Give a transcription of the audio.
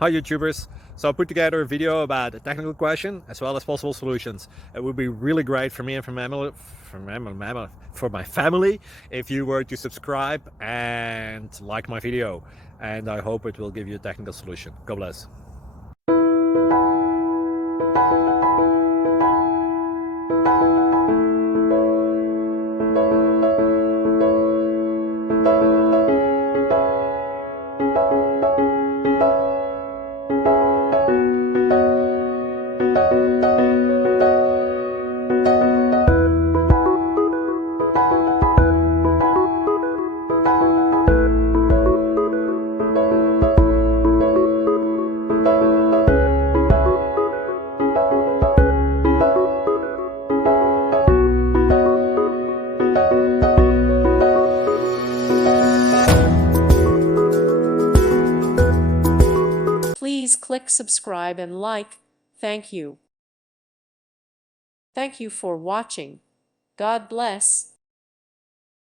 Hi YouTubers! So I put together a video about a technical question as well as possible solutions. It would be really great for me and for my family if you were to subscribe and like my video, and I hope it will give you a technical solution. God bless. Please click subscribe and like. Thank you. Thank you for watching. God bless.